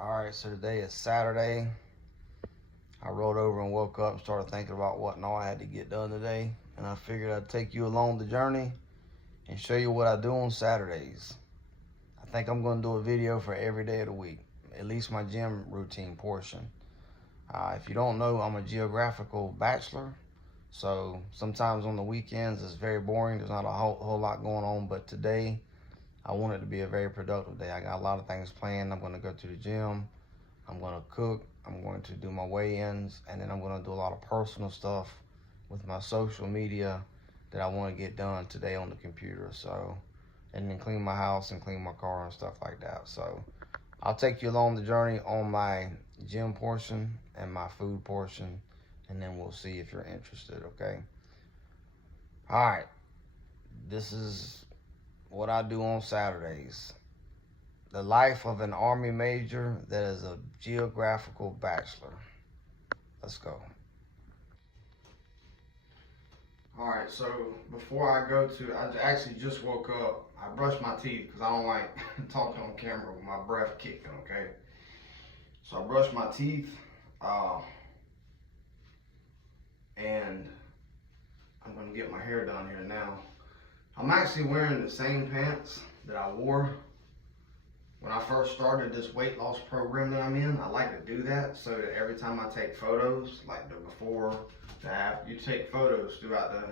Alright, so today is Saturday. I rolled over and woke up and started thinking about what and all I had to get done today. And I figured I'd take you along the journey and show you what I do on Saturdays. I think I'm going to do a video for every day of the week, at least my gym routine portion. If you don't know, I'm a geographical bachelor. So sometimes on the weekends it's very boring. There's not a whole lot going on. But today, I want it to be a very productive day. I got a lot of things planned. I'm going to go to the gym. I'm going to cook. I'm going to do my weigh-ins. And then I'm going to do a lot of personal stuff with my social media that I want to get done today on the computer. So, and then clean my house and clean my car and stuff like that. So I'll take you along the journey on my gym portion and my food portion. And then we'll see if you're interested, okay? All right. This is what I do on Saturdays. The life of an Army major that is a geographical bachelor. Let's go. All right, so before I go to, I actually just woke up. I brushed my teeth because I don't like talking on camera with my breath kicking, okay? So I brushed my teeth, and I'm gonna get my hair done here now. I'm actually wearing the same pants that I wore when I first started this weight loss program that I'm in. I like to do that so that every time I take photos, like the before, the after, you take photos throughout the,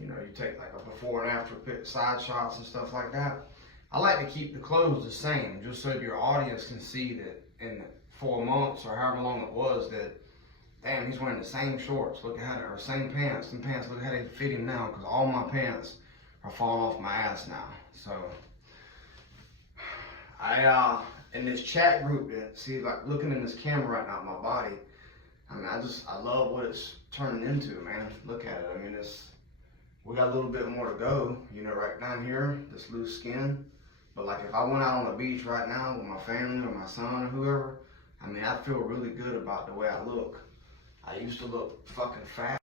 you take like a before and after side shots and stuff like that. I like to keep the clothes the same just so your audience can see that in 4 months or however long it was that, damn, he's wearing the same shorts. Look at how they're, same pants. Some pants, look at how they fit him now, because all my pants are falling off my ass now. So, in this chat group that, see, like looking in this camera right now, my body, I mean, I love what it's turning into, man. Look at it. I mean, we got a little bit more to go, right down here, this loose skin. But like if I went out on the beach right now with my family or my son or whoever, I mean, I feel really good about the way I look. I used to look fucking fat.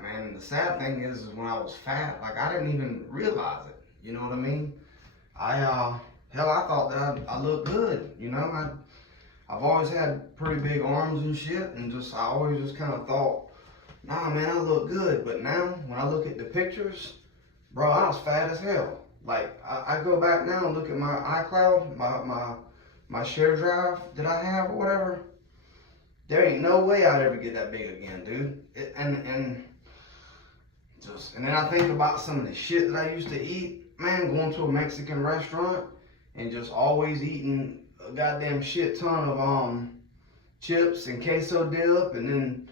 Man, and the sad thing is when I was fat, like I didn't even realize it. You know what I mean? Hell, I thought that I looked good. I've always had pretty big arms and shit, and I always just kind of thought, nah, man, I look good. But now, when I look at the pictures, bro, I was fat as hell. Like, I go back now and look at my iCloud, my share drive that I have or whatever. There ain't no way I'd ever get that big again, dude. And then I think about some of the shit that I used to eat, man, going to a Mexican restaurant and just always eating a goddamn shit ton of chips and queso dip, and then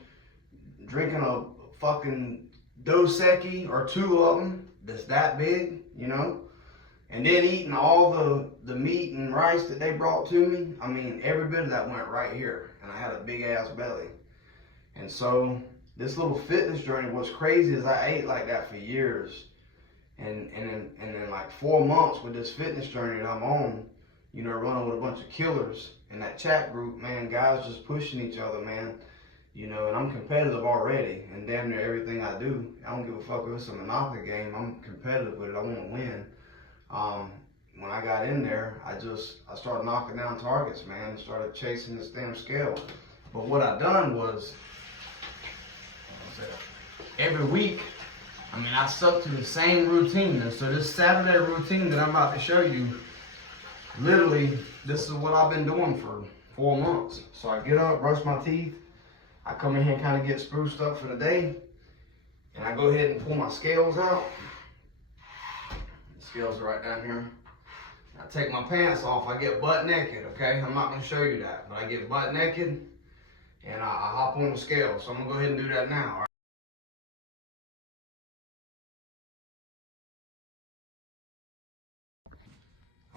drinking a fucking Dos Equis or 2 of them that's that big, and then eating all the meat and rice that they brought to me. I mean, every bit of that went right here, and I had a big ass belly. And so this little fitness journey, what's crazy is I ate like that for years. And in like 4 months with this fitness journey that I'm on, running with a bunch of killers in that chat group, man, guys just pushing each other, man. And I'm competitive already, and damn near everything I do. I don't give a fuck if it's a Monopoly game. I'm competitive with it. I want to win. When I got in there, I started knocking down targets, man, and started chasing this damn scale. But what I done was, every week, I mean, I stuck to the same routine. And so this Saturday routine that I'm about to show you, literally, this is what I've been doing for 4 months. So I get up, brush my teeth, I come in here and kind of get spruced up for the day, and I go ahead and pull my scales out. The scales are right down here. I take my pants off, I get butt naked, okay? I'm not gonna show you that, but I get butt naked, and I hop on the scale. So I'm gonna go ahead and do that now.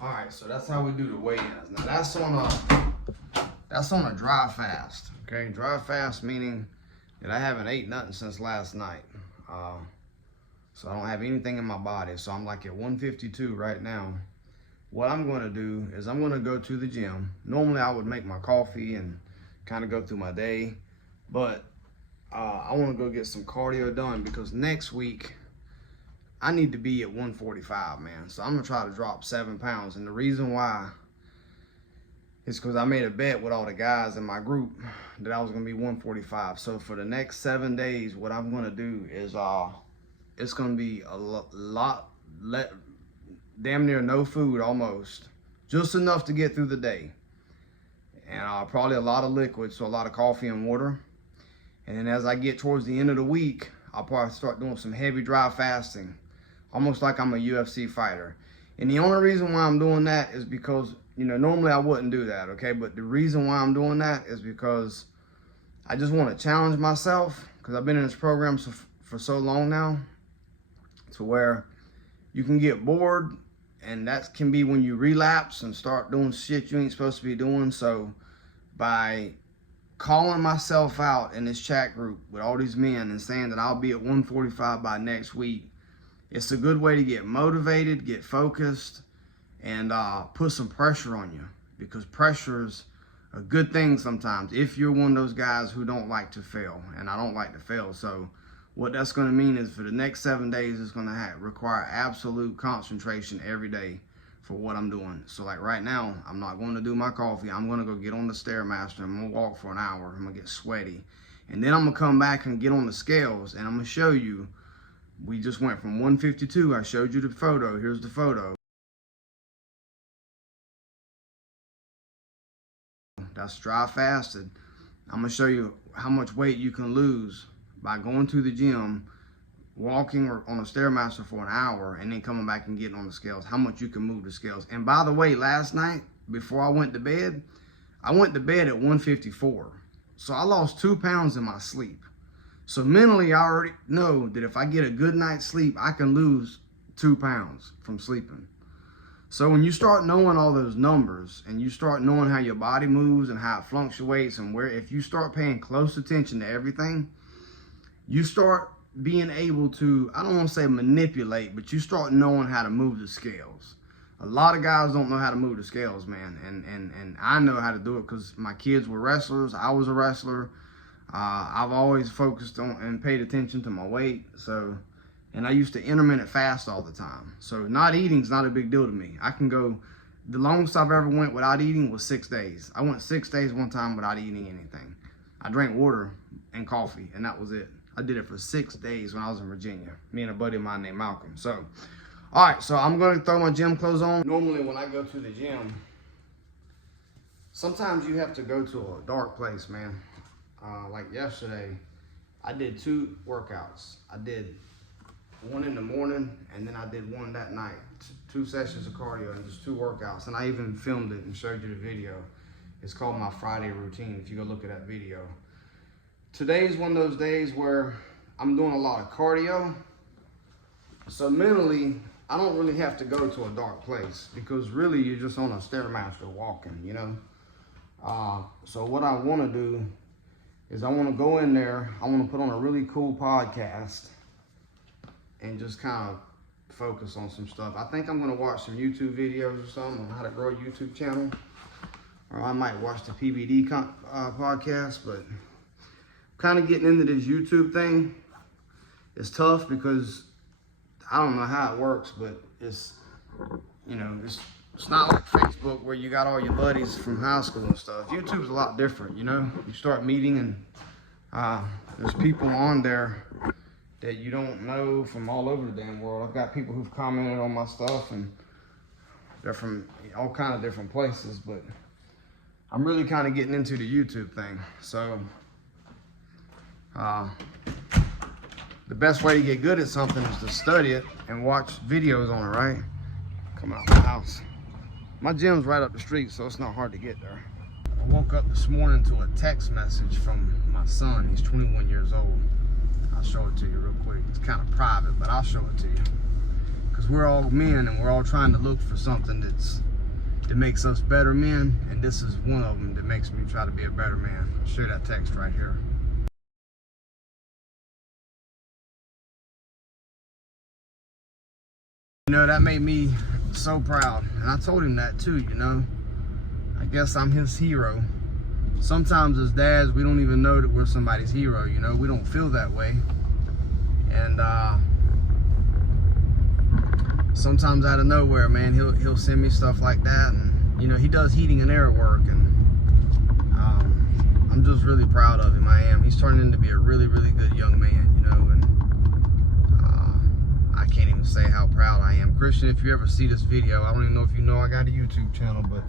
All right, so that's how we do the weigh-ins. Now that's on a dry fast, okay? Dry fast meaning and I haven't ate nothing since last night. So I don't have anything in my body. So I'm like at 152 right now. What I'm gonna do is I'm gonna go to the gym. Normally I would make my coffee and kind of go through my day, but I wanna go get some cardio done because next week I need to be at 145, man. So I'm gonna try to drop 7 pounds. And the reason why is because I made a bet with all the guys in my group that I was gonna be 145. So for the next 7 days, what I'm gonna do is it's gonna be damn near no food almost, just enough to get through the day. And probably a lot of liquid, so a lot of coffee and water. And then as I get towards the end of the week, I'll probably start doing some heavy dry fasting, almost like I'm a UFC fighter. And the only reason why I'm doing that is because, you know, normally I wouldn't do that, okay? But the reason why I'm doing that is because I just want to challenge myself, because I've been in this program for so long now, to where you can get bored, and that can be when you relapse and start doing shit you ain't supposed to be doing. So by calling myself out in this chat group with all these men and saying that I'll be at 145 by next week, it's a good way to get motivated, get focused, and put some pressure on you, because pressure's a good thing sometimes if you're one of those guys who don't like to fail, and I don't like to fail. So what that's going to mean is for the next 7 days, it's going to require absolute concentration every day for what I'm doing. So like right now, I'm not going to do my coffee. I'm going to go get on the Stairmaster. I'm going to walk for an hour. I'm going to get sweaty. And then I'm going to come back and get on the scales, and I'm going to show you. We just went from 152. I showed you the photo. Here's the photo. That's dry fasted. I'm going to show you how much weight you can lose by going to the gym, walking or on a Stairmaster for an hour, and then coming back and getting on the scales, how much you can move the scales. And by the way, last night, before I went to bed at 154. So I lost 2 pounds in my sleep. So mentally, I already know that if I get a good night's sleep, I can lose 2 pounds from sleeping. So when you start knowing all those numbers, and you start knowing how your body moves and how it fluctuates, and where, if you start paying close attention to everything, you start being able to, I don't want to say manipulate, but you start knowing how to move the scales. A lot of guys don't know how to move the scales, man. And I know how to do it because my kids were wrestlers. I was a wrestler. I've always focused on and paid attention to my weight. So, and I used to intermittent fast all the time. So not eating's not a big deal to me. I can go, the longest I've ever went without eating was 6 days. I went 6 days one time without eating anything. I drank water and coffee, and that was it. I did it for 6 days when I was in Virginia. Me and a buddy of mine named Malcolm. So, all right, so I'm gonna throw my gym clothes on. Normally when I go to the gym, sometimes you have to go to a dark place, man. Like yesterday, I did 2 workouts. I did one in the morning, and then I did one that night. 2 sessions of cardio and just 2 workouts. And I even filmed it and showed you the video. It's called my Friday routine, if you go look at that video. Today's one of those days where I'm doing a lot of cardio. So mentally, I don't really have to go to a dark place, because really you're just on a Stairmaster walking, you know? So what I want to do is I want to go in there, I want to put on a really cool podcast and just kind of focus on some stuff. I think I'm going to watch some YouTube videos or something on how to grow a YouTube channel. Or I might watch the PBD podcast, but kind of getting into this YouTube thing. It's tough because I don't know how it works, but it's, you know, it's not like Facebook where you got all your buddies from high school and stuff. YouTube's a lot different, you know. You start meeting, and there's people on there that you don't know from all over the damn world. I've got people who've commented on my stuff, and they're from all kind of different places, but I'm really kind of getting into the YouTube thing. So the best way to get good at something is to study it and watch videos on it, right? Coming out my house. My gym's right up the street, so it's not hard to get there. I woke up this morning to a text message from my son. He's 21 years old. I'll show it to you real quick. It's kind of private, but I'll show it to you. Because we're all men, and we're all trying to look for something that makes us better men, and this is one of them that makes me try to be a better man. I'll show you that text right here. You know, that made me so proud. And I told him that too, you know. I guess I'm his hero. Sometimes as dads, we don't even know that we're somebody's hero, you know. We don't feel that way. And sometimes out of nowhere, man, he'll send me stuff like that. And, you know, he does heating and air work. And I'm just really proud of him. I am. He's turning into be a really, really good young man, you know. And I can't even say how proud I am. Christian, if you ever see this video, I don't even know if you know I got a YouTube channel, but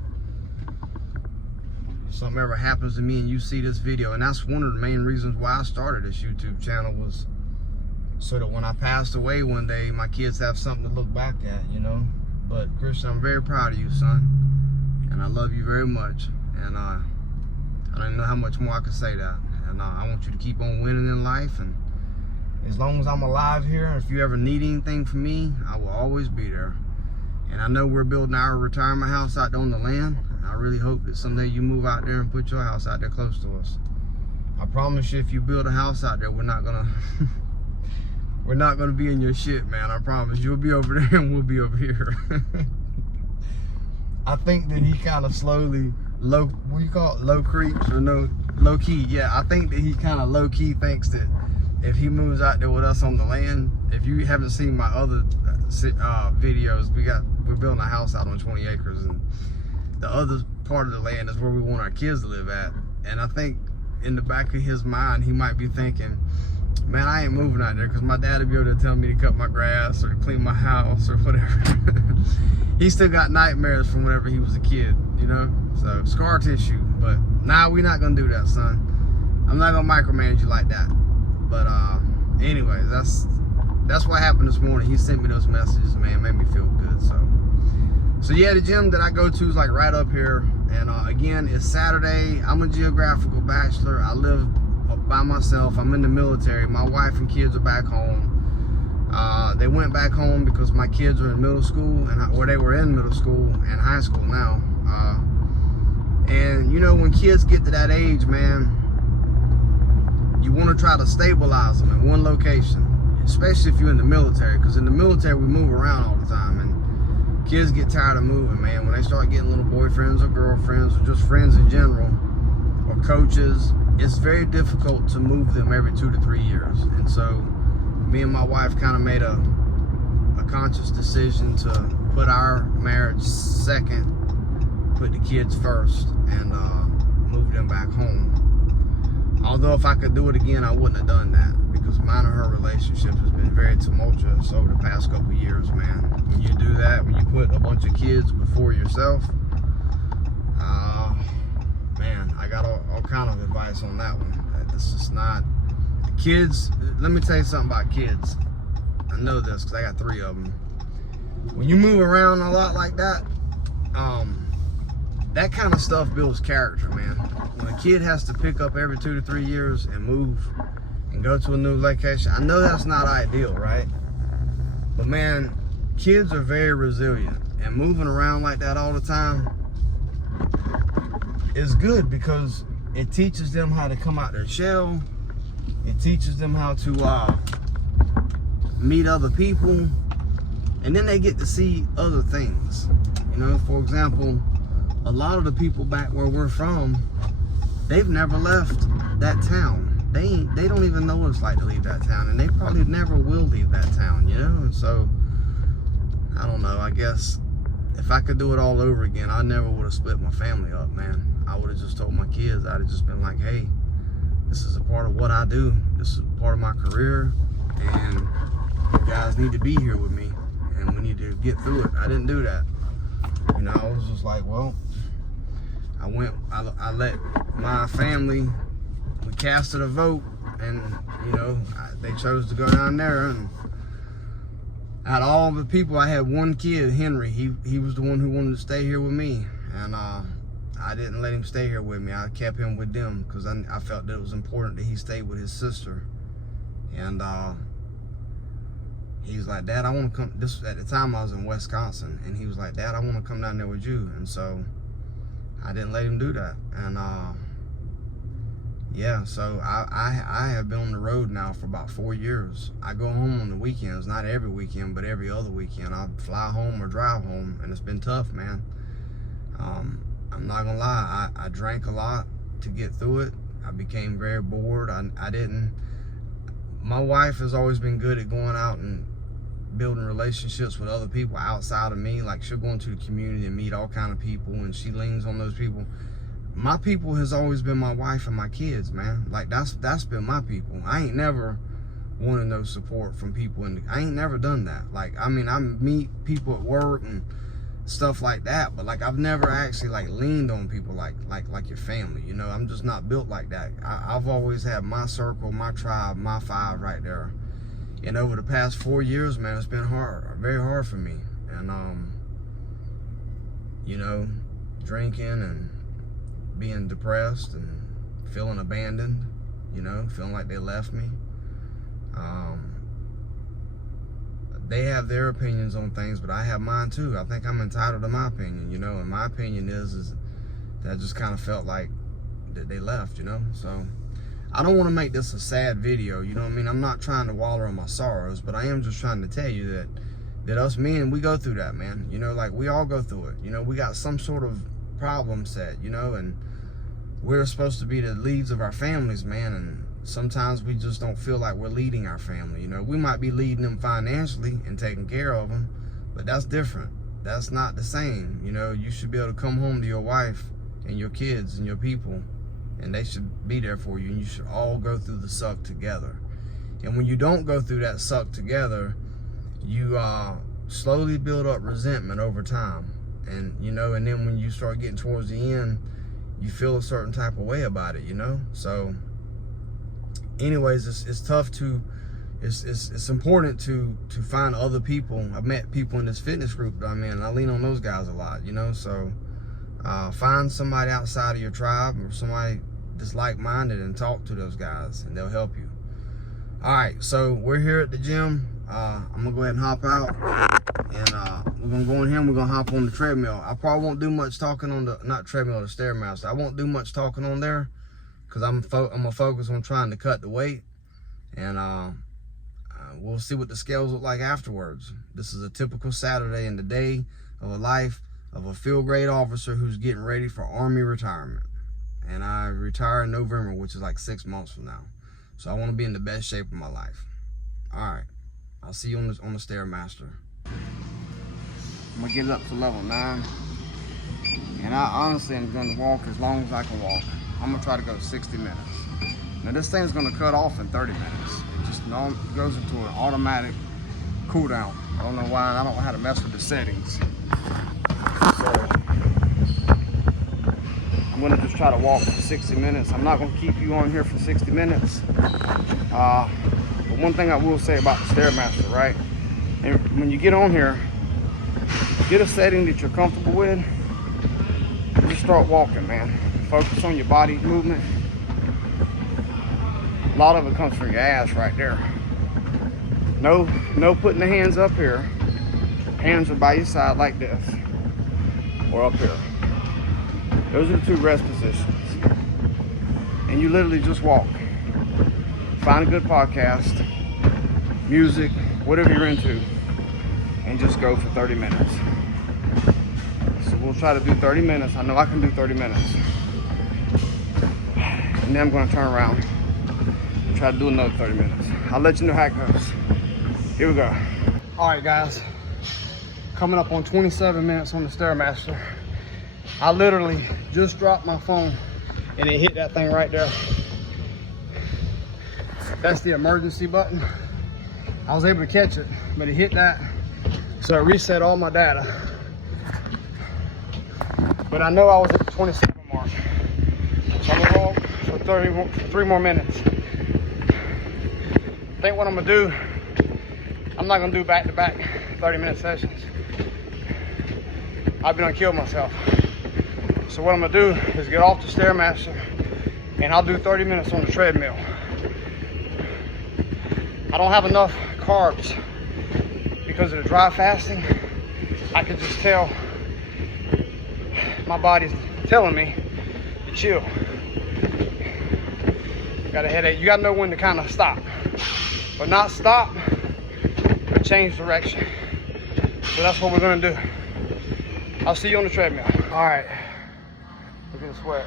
if something ever happens to me and you see this video, and that's one of the main reasons why I started this YouTube channel, was so that when I passed away one day, my kids have something to look back at, you know. But Christian, I'm very proud of you, son, and I love you very much. And I don't even know how much more I can say that. And I want you to keep on winning in life. And as long as I'm alive here, if you ever need anything from me, I will always be there. And I know we're building our retirement house out there on the land. I really hope that someday you move out there and put your house out there close to us. I promise you, if you build a house out there, we're not gonna we're not gonna be in your shit, man. I promise. You'll be over there and we'll be over here. I think that he kind of slowly what do you call it, low creeps or no low key? Yeah, I think that he kind of low key thinks that if he moves out there with us on the land, if you haven't seen my other videos, we're building a house out on 20 acres, and the other part of the land is where we want our kids to live at. And I think in the back of his mind, he might be thinking, man, I ain't moving out there because my dad will be able to tell me to cut my grass or to clean my house or whatever. He still got nightmares from whenever he was a kid, you know? So, scar tissue. But nah, we're not gonna do that, son. I'm not gonna micromanage you like that. But anyways, that's what happened this morning. He sent me those messages, man. It made me feel good. So yeah, the gym that I go to is like right up here. And again, it's Saturday. I'm a geographical bachelor. I live by myself. I'm in the military. My wife and kids are back home. They went back home because my kids are in middle school, or they were in middle school and high school now. And you know, when kids get to that age, man, you want to try to stabilize them in one location, especially if you're in the military, because in the military we move around all the time, and kids get tired of moving, man. When they start getting little boyfriends or girlfriends or just friends in general or coaches, it's very difficult to move them every 2 to 3 years. And so me and my wife kind of made a conscious decision to put our marriage second, put the kids first, and move them back home. Although if I could do it again, I wouldn't have done that, because mine and her relationship has been very tumultuous over the past couple years, man. When you do that, when you put a bunch of kids before yourself, man, I got all kind of advice on that one. This is not, kids, let me tell you something about kids. I know this because I got 3 of them. When you move around a lot like that, that kind of stuff builds character, man. When a kid has to pick up every 2 to 3 years and move and go to a new location, I know that's not ideal, right? But man, kids are very resilient, and moving around like that all the time is good because it teaches them how to come out their shell. It teaches them how to meet other people, and then they get to see other things. You know, for example, a lot of the people back where we're from, they've never left that town. They don't even know what it's like to leave that town, and they probably never will leave that town, you know? And so, I don't know, I guess if I could do it all over again, I never would have split my family up, man. I would have just told my kids, I'd have just been like, hey, this is a part of what I do. This is a part of my career, and you guys need to be here with me, and we need to get through it. I didn't do that. You know, I was just like, well, I let my family, we casted a vote, and, you know, they chose to go down there, and out of all the people, I had one kid, Henry. He was the one who wanted to stay here with me, and I didn't let him stay here with me. I kept him with them because I felt that it was important that he stayed with his sister. And he was like, Dad, I want to come. This at the time I was in Wisconsin, and he was like, Dad, I want to come down there with you. And so I didn't let him do that. And yeah, so I have been on the road now for about 4 years. I go home on the weekends, not every weekend, but every other weekend. I'll fly home or drive home, and it's been tough, man. I'm not gonna lie, I drank a lot to get through it. I became very bored. My wife has always been good at going out and building relationships with other people outside of me. Like, she'll go into the community and meet all kind of people, and she leans on those people. My people has always been my wife and my kids, man. Like, that's been my people. I ain't never wanted no support from people, and I ain't never done that. Like, I mean, I meet people at work and stuff like that, but like, I've never actually like leaned on people like your family, you know. I'm just not built like that. I've always had my circle, my tribe, my five right there. And over the past 4 years, man, it's been hard, very hard for me. And you know, drinking and being depressed and feeling abandoned, you know, feeling like they left me. They have their opinions on things, but I have mine too. I think I'm entitled to my opinion, you know, and my opinion is that I just kind of felt like that they left, you know. So I don't want to make this a sad video, you know what I mean? I'm not trying to wallow in my sorrows, but I am just trying to tell you that us men, we go through that, man. You know, like, we all go through it. You know, we got some sort of problem set, you know, and we're supposed to be the leads of our families, man, and sometimes we just don't feel like we're leading our family. You know, we might be leading them financially and taking care of them, but that's different. That's not the same. You know, you should be able to come home to your wife and your kids and your people, and they should be there for you, and you should all go through the suck together. And when you don't go through that suck together, you slowly build up resentment over time. And, you know, and then when you start getting towards the end, you feel a certain type of way about it, you know? So anyways, it's tough to, it's important to find other people. I've met people in this fitness group that I'm in, and I lean on those guys a lot, you know? So find somebody outside of your tribe or somebody that's like-minded and talk to those guys, and they'll help you. All right, so we're here at the gym. I'm gonna go ahead and hop out, and we're gonna go in here and we're gonna hop on the treadmill. I probably won't do much talking on the, not treadmill, the Stairmaster. I won't do much talking on there, because I'm gonna focus on trying to cut the weight, and we'll see what the scales look like afterwards. This is a typical Saturday in the day of a life of a field grade officer who's getting ready for Army retirement. And I retire in November, which is like 6 months from now. So I want to be in the best shape of my life. All right, I'll see you on the Stairmaster. I'm gonna get it up to level 9, and I honestly am gonna walk as long as I can walk. I'm gonna try to go 60 minutes. Now this thing's gonna cut off in 30 minutes. It just goes into an automatic cool down. I don't know why, I don't know how to mess with the settings. So I'm gonna just try to walk for 60 minutes. I'm not gonna keep you on here for 60 minutes. But one thing I will say about the Stairmaster, right? And when you get on here, get a setting that you're comfortable with, and just start walking, man. Focus on your body movement. A lot of it comes from your ass right there. No putting the hands up here. Hands are by your side like this, or up here. Those are the 2 rest positions. And you literally just walk. Find a good podcast, music, whatever you're into, and just go for 30 minutes. So we'll try to do 30 minutes. I know I can do 30 minutes. And then I'm gonna turn around and try to do another 30 minutes. I'll let you know how it goes. Here we go. All right, guys. Coming up on 27 minutes on the Stairmaster. I literally just dropped my phone and it hit that thing right there. That's the emergency button. I was able to catch it, but it hit that. So it reset all my data. But I know I was at the 27 mark. So I'm gonna walk for 3 more minutes. I think what I'm gonna do, I'm not gonna do back-to-back 30-minute sessions. I've been gonna kill myself. So what I'm gonna do is get off the Stairmaster, and I'll do 30 minutes on the treadmill. I don't have enough carbs because of the dry fasting. I can just tell my body's telling me to chill. got a headache, you gotta know when to kind of stop. But not stop, but change direction. So that's what we're gonna do. I'll see you on the treadmill. All right, look at the sweat.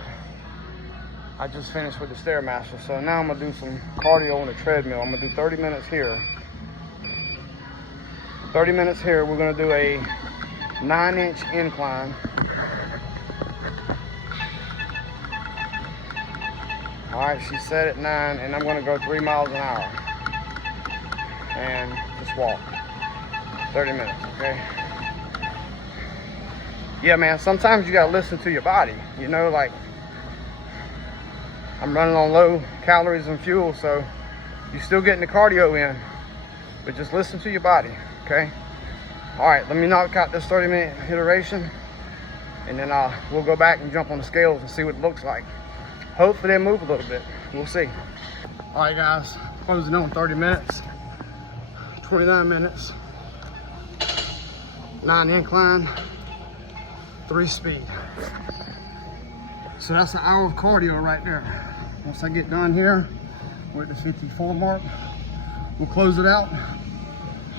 I just finished with the Stairmaster, so now I'm gonna do some cardio on the treadmill. I'm gonna do 30 minutes here. 30 minutes here, we're gonna do a 9-inch incline. All right, she set at 9, and I'm gonna go 3 miles an hour. And just walk, 30 minutes, okay? Yeah, man, sometimes you gotta listen to your body, you know, like, I'm running on low calories and fuel, so you're still getting the cardio in, but just listen to your body, okay? All right, let me knock out this 30-minute iteration, and then we'll go back and jump on the scales and see what it looks like. Hopefully they move a little bit, we'll see. All right, guys, closing on 30 minutes, 29 minutes, 9 incline, 3 speed. So that's an hour of cardio right there. Once I get done here, we're at the 54 mark. We'll close it out,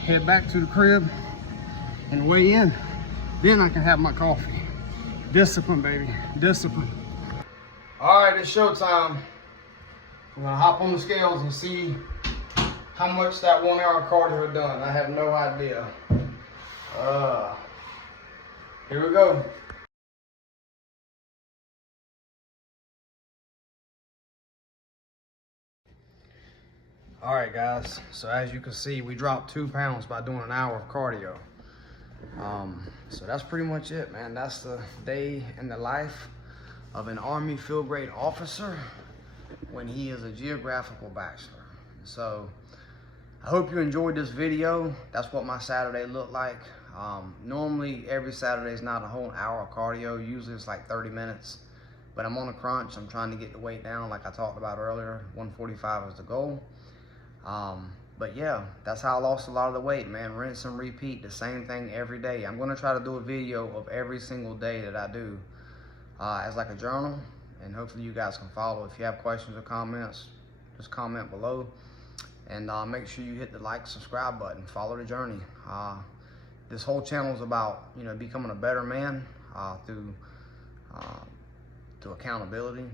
head back to the crib, and weigh in. Then I can have my coffee. Discipline, baby, discipline. All right, it's showtime. I'm gonna hop on the scales and see how much that 1 hour cardio done. I have no idea. Here we go. All right, guys, so as you can see, we dropped 2 pounds by doing an hour of cardio. So that's pretty much it, man. That's the day in the life of an Army field grade officer when he is a geographical bachelor. So I hope you enjoyed this video. That's what my Saturday looked like. Normally every Saturday is not a whole hour of cardio. Usually it's like 30 minutes, but I'm on a crunch. I'm trying to get the weight down like I talked about earlier. 145 is the goal. But yeah, that's how I lost a lot of the weight, man. Rinse and repeat, the same thing every day. I'm gonna try to do a video of every single day that I do as like a journal, and hopefully you guys can follow. If you have questions or comments, just comment below, and make sure you hit the like, subscribe button, follow the journey. This whole channel is about, you know, becoming a better man through accountability,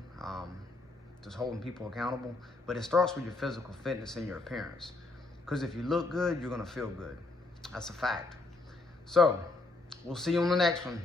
just holding people accountable. But it starts with your physical fitness and your appearance. Because if you look good, you're gonna feel good. That's a fact. So, we'll see you on the next one.